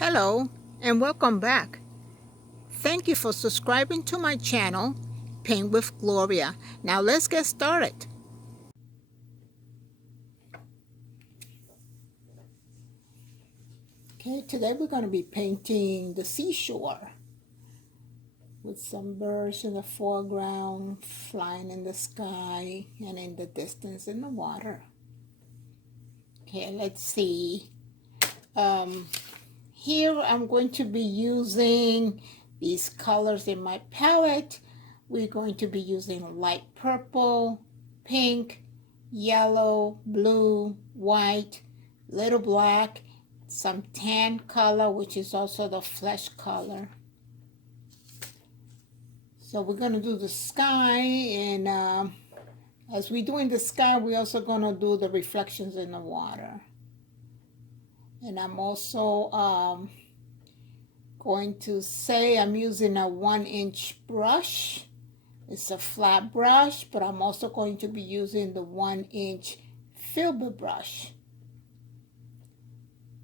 Hello and welcome back. Thank you for subscribing to my channel, Paint with Gloria. Now let's get started. Okay, today we're going to be painting the seashore with some birds in the foreground, flying in the sky, and in the distance in the water. Okay, let's see. Here I'm going to be using these colors in my palette. We're going to be using light purple, pink, yellow, blue, white, little black, some tan color, which is also the flesh color. So we're going to do the sky, and as we do in the sky, we're also going to do the reflections in the water. And I'm also going to say I'm using a 1-inch brush. It's a flat brush, but I'm also going to be using the 1-inch filbert brush.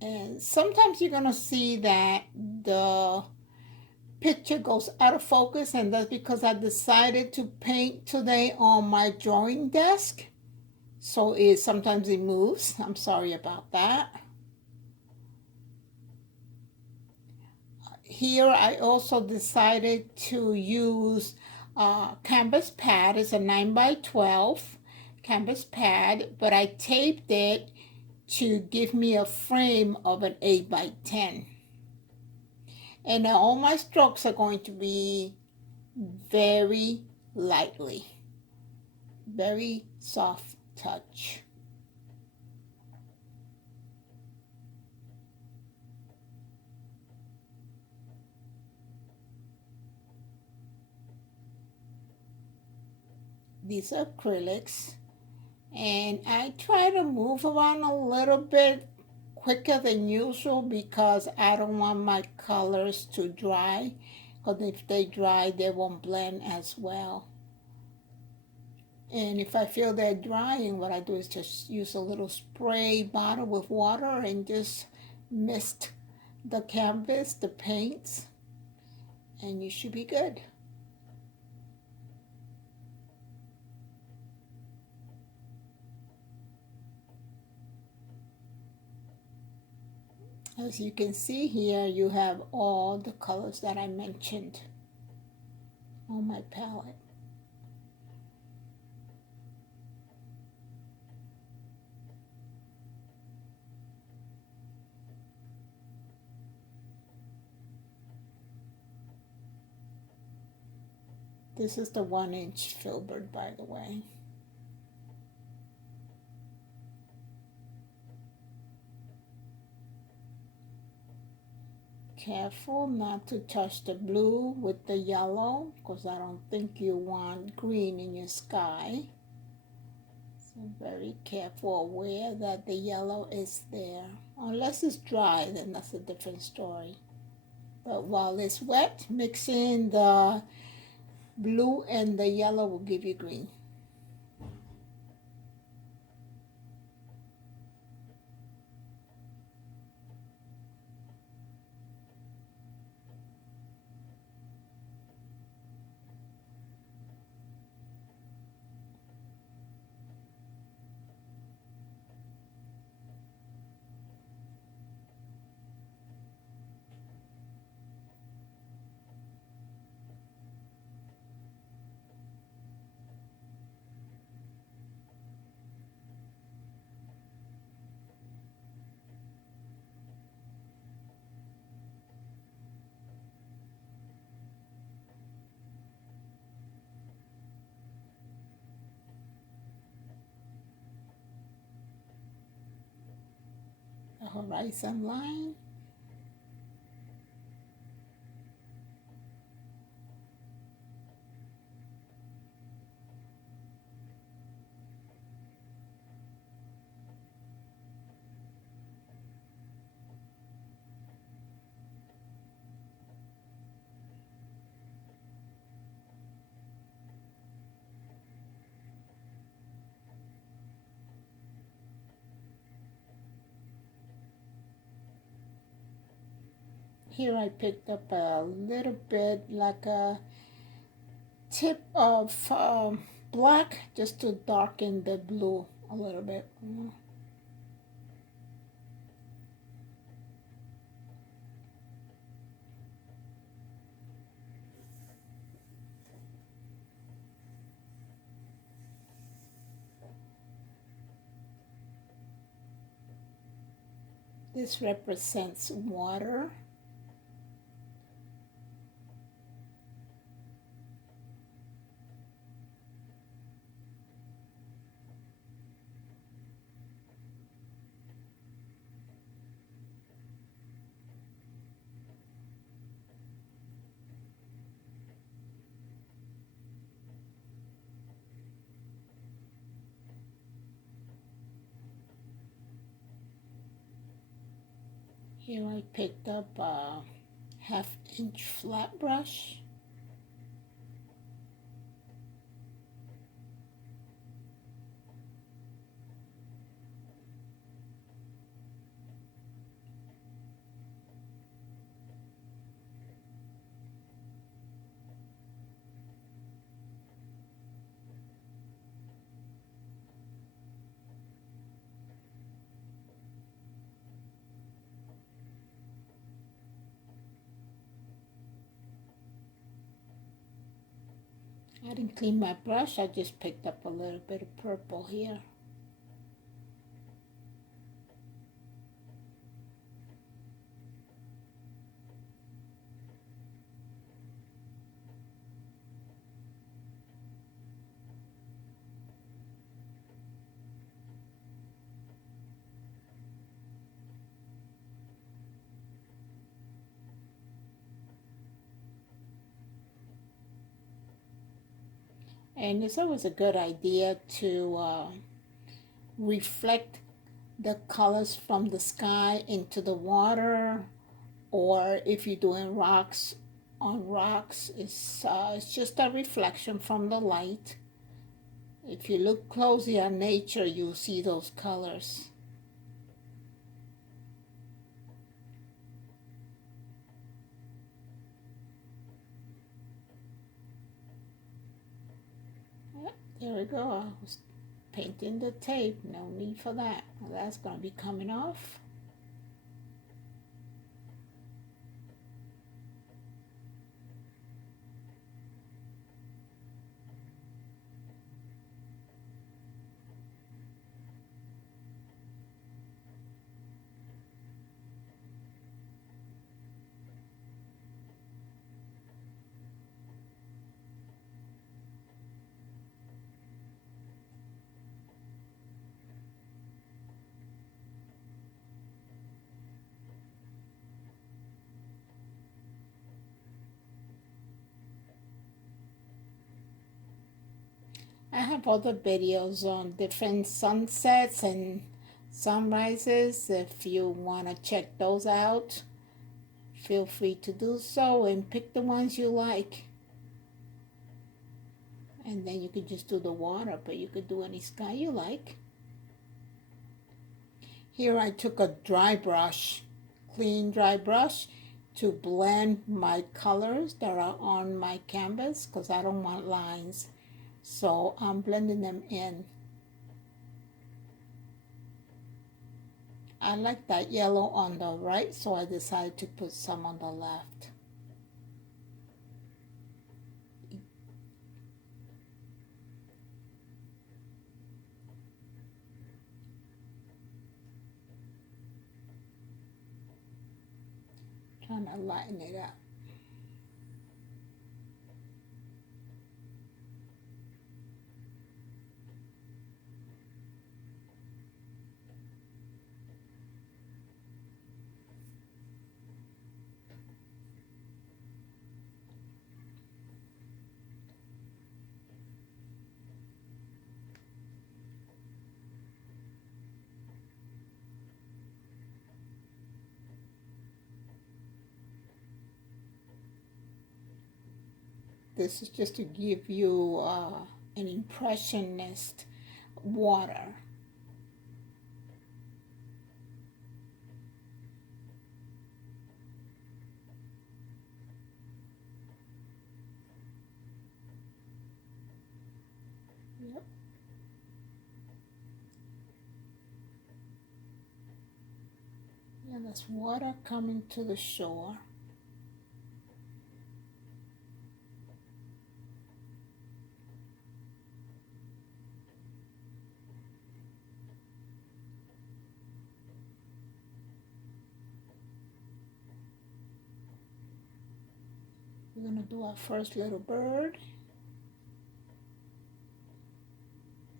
And sometimes you're going to see that the picture goes out of focus, and that's because I decided to paint today on my drawing desk. So sometimes it moves. I'm sorry about that. Here I also decided to use canvas pad. It's a 9x12 canvas pad, but I taped it to give me a frame of an 8x10. And now all my strokes are going to be very lightly, very soft touch. These are acrylics, and I try to move around a little bit quicker than usual because I don't want my colors to dry, because if they dry they won't blend as well. And if I feel they're drying, what I do is just use a little spray bottle with water and just mist the canvas, the paints, and you should be good. As you can see here, you have all the colors that I mentioned on my palette. This is the 1-inch filbert, by the way. Careful not to touch the blue with the yellow, because I don't think you want green in your sky. So very careful, aware that the yellow is there. Unless it's dry, then that's a different story. But while it's wet, mix in the blue and the yellow will give you green. The horizon line. Here I picked up a little bit like a tip of black just to darken the blue a little bit. This represents water. Here I picked up a 1/2 inch flat brush. I didn't clean my brush, I just picked up a little bit of purple here. And it's always a good idea to reflect the colors from the sky into the water, or if you're doing rocks on rocks, it's just a reflection from the light. If you look closely at nature, you'll see those colors. There we go. I was painting the tape. No need for that. Well, that's going to be coming off. I have other videos on different sunsets and sunrises. If you want to check those out, feel free to do so and pick the ones you like. And then you could just do the water, but you could do any sky you like. Here I took a dry brush, clean dry brush, to blend my colors that are on my canvas because I don't want lines. So I'm blending them in. I like that yellow on the right, so I decided to put some on the left. Trying to lighten it up. This is just to give you an impressionist water. And there's water coming to the shore. We're gonna do our first little bird.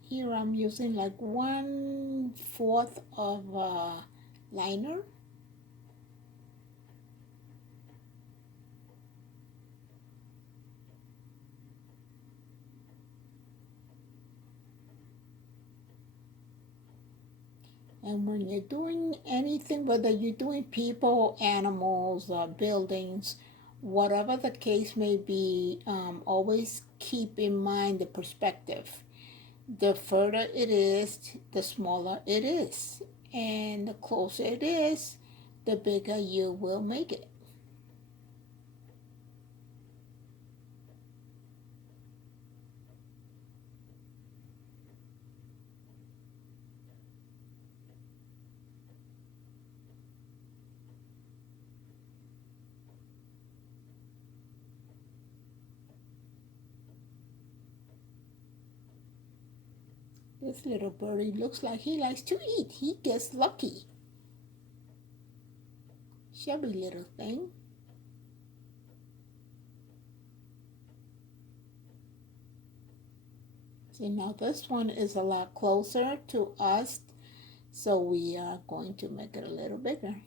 Here I'm using like 1/4 of liner. And when you're doing anything, whether you're doing people, animals, buildings, whatever the case may be, always keep in mind the perspective. The further it is, the smaller it is. And the closer it is, the bigger you will make it. This little birdie looks like he likes to eat. He gets lucky. Chubby little thing. See, now this one is a lot closer to us, so we are going to make it a little bigger.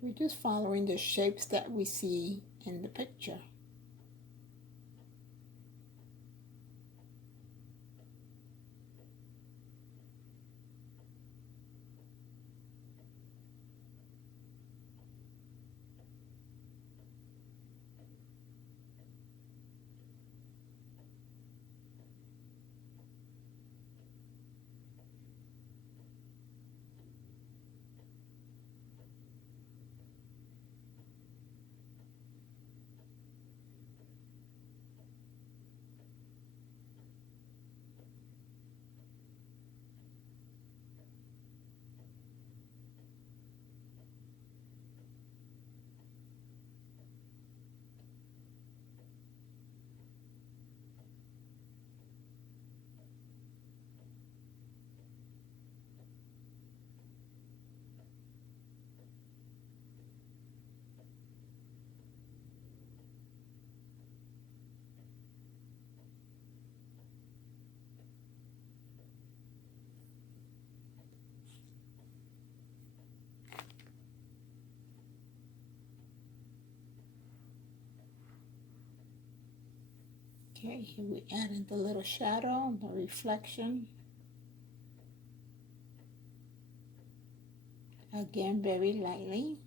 We're just following the shapes that we see in the picture. Okay, here we added the little shadow, the reflection. Again, very lightly.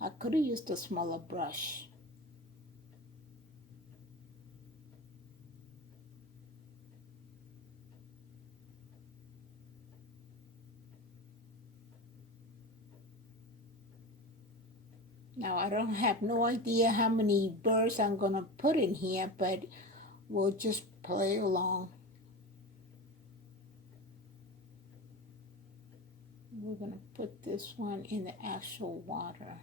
I could have used a smaller brush. Now I don't have no idea how many birds I'm gonna put in here, but we'll just play along. We're gonna put this one in the actual water.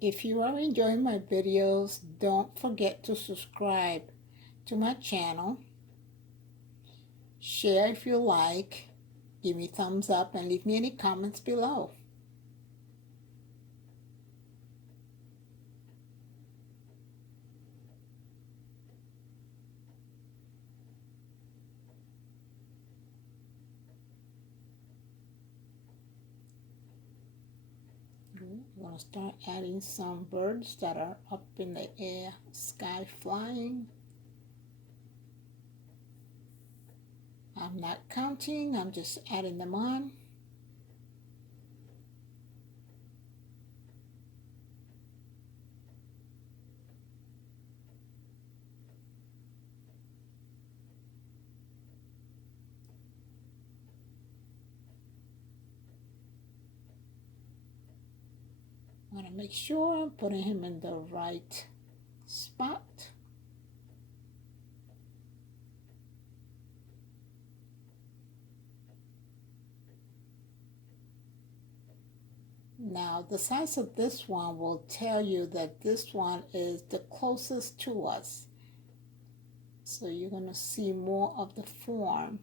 If you are enjoying my videos, don't forget to subscribe to my channel. share if you like, give me thumbs up, and leave me any comments below. I'm going to start adding some birds that are up in the air, sky flying. I'm not counting, I'm just adding them on. I want to make sure I'm putting him in the right spot. Now, the size of this one will tell you that this one is the closest to us. So you're going to see more of the form.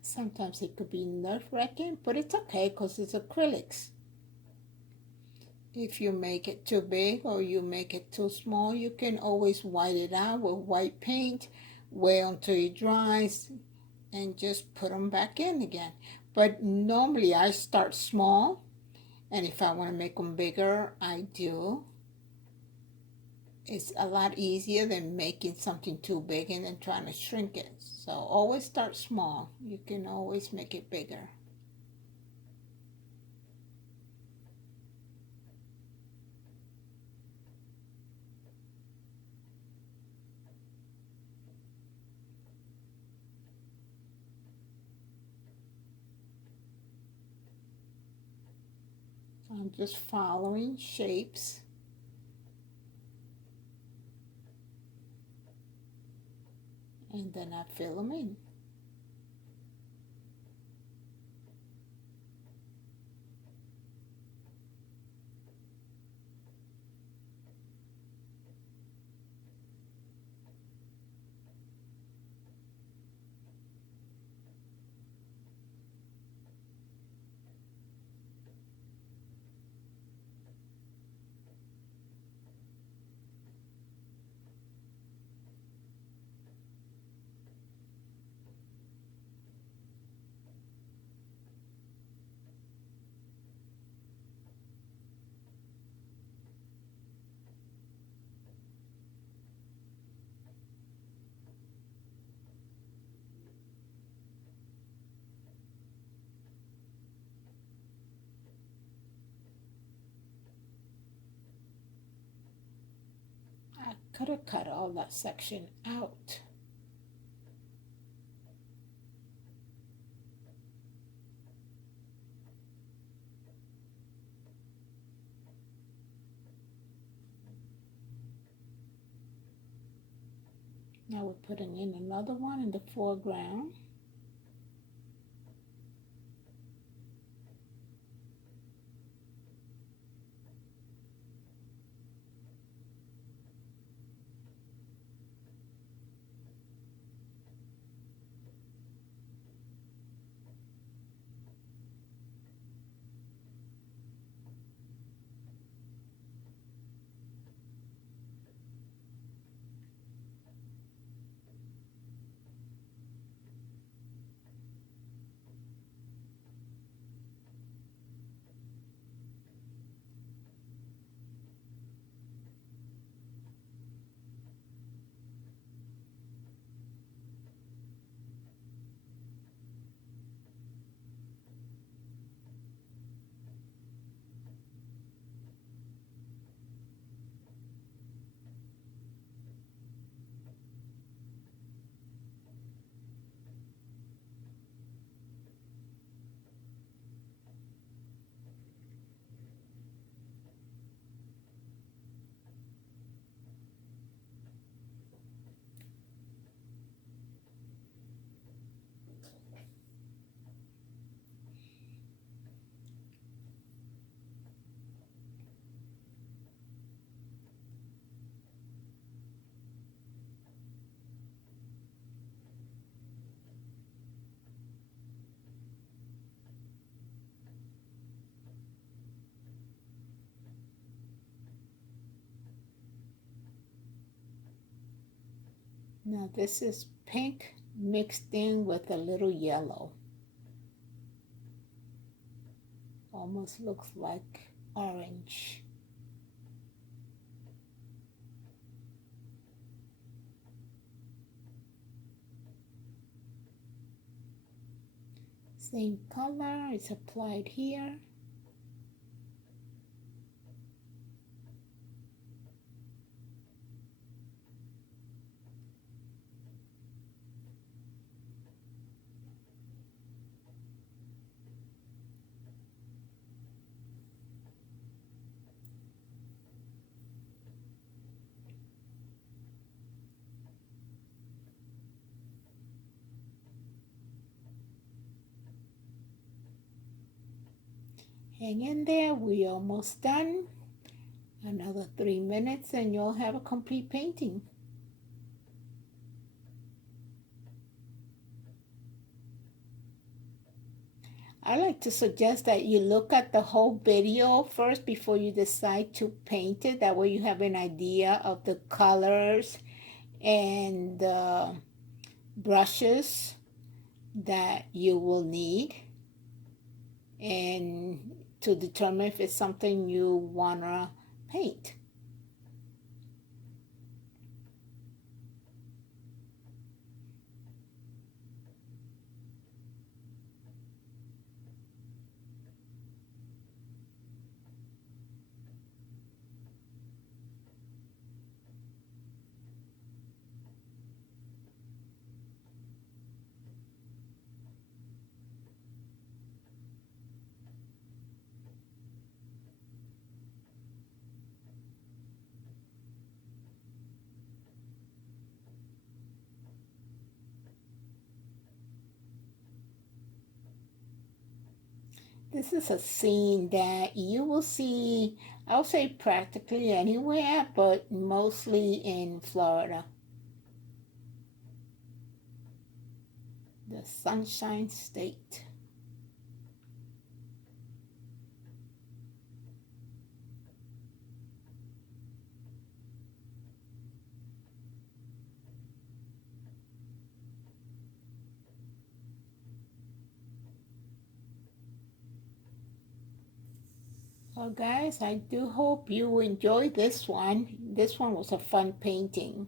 Sometimes it could be nerve-wracking, but it's okay because it's acrylics. If you make it too big or you make it too small, you can always white it out with white paint, wait until it dries, and just put them back in again. But normally I start small, and if I want to make them bigger, I do. It's a lot easier than making something too big and then trying to shrink it. So always start small. You can always make it bigger. I'm just following shapes. And then I fill them in. I could have cut all that section out. Now we're putting in another one in the foreground. Now this is pink mixed in with a little yellow. Almost looks like orange. Same color is applied here. Hang in there, we're almost done. Another 3 minutes and you'll have a complete painting. I like to suggest that you look at the whole video first before you decide to paint it. That way you have an idea of the colors and the brushes that you will need, and to determine if it's something you want to paint. This is a scene that you will see, I'll say practically anywhere, but mostly in Florida. The Sunshine State. Well, guys, I do hope you enjoyed this one. This one was a fun painting.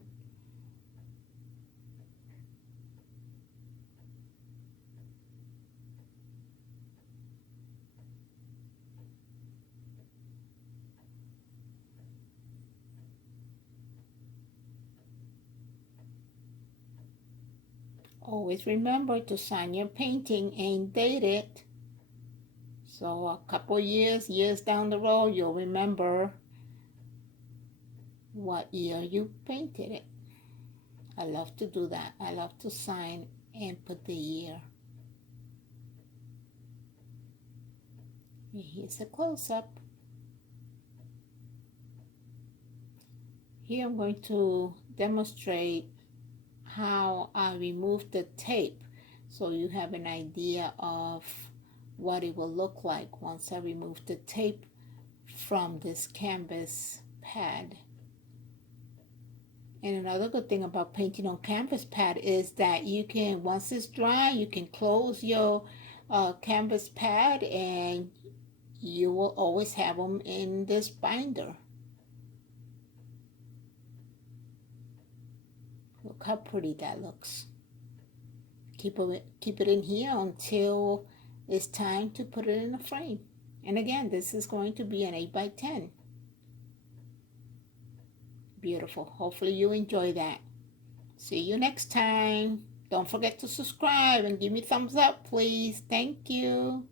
Always remember to sign your painting and date it. So a couple years down the road, you'll remember what year you painted it. I love to do that. I love to sign and put the year. Here's a close-up. Here I'm going to demonstrate how I remove the tape so you have an idea of what it will look like once I remove the tape from this canvas pad. And another good thing about painting on canvas pad is that you can, once it's dry, you can close your canvas pad and you will always have them in this binder. Look how pretty that looks. Keep it in here until it's time to put it in a frame. And again, this is going to be an 8x10. Beautiful. Hopefully you enjoy that. See you next time. Don't forget to subscribe and give me thumbs up, please. Thank you.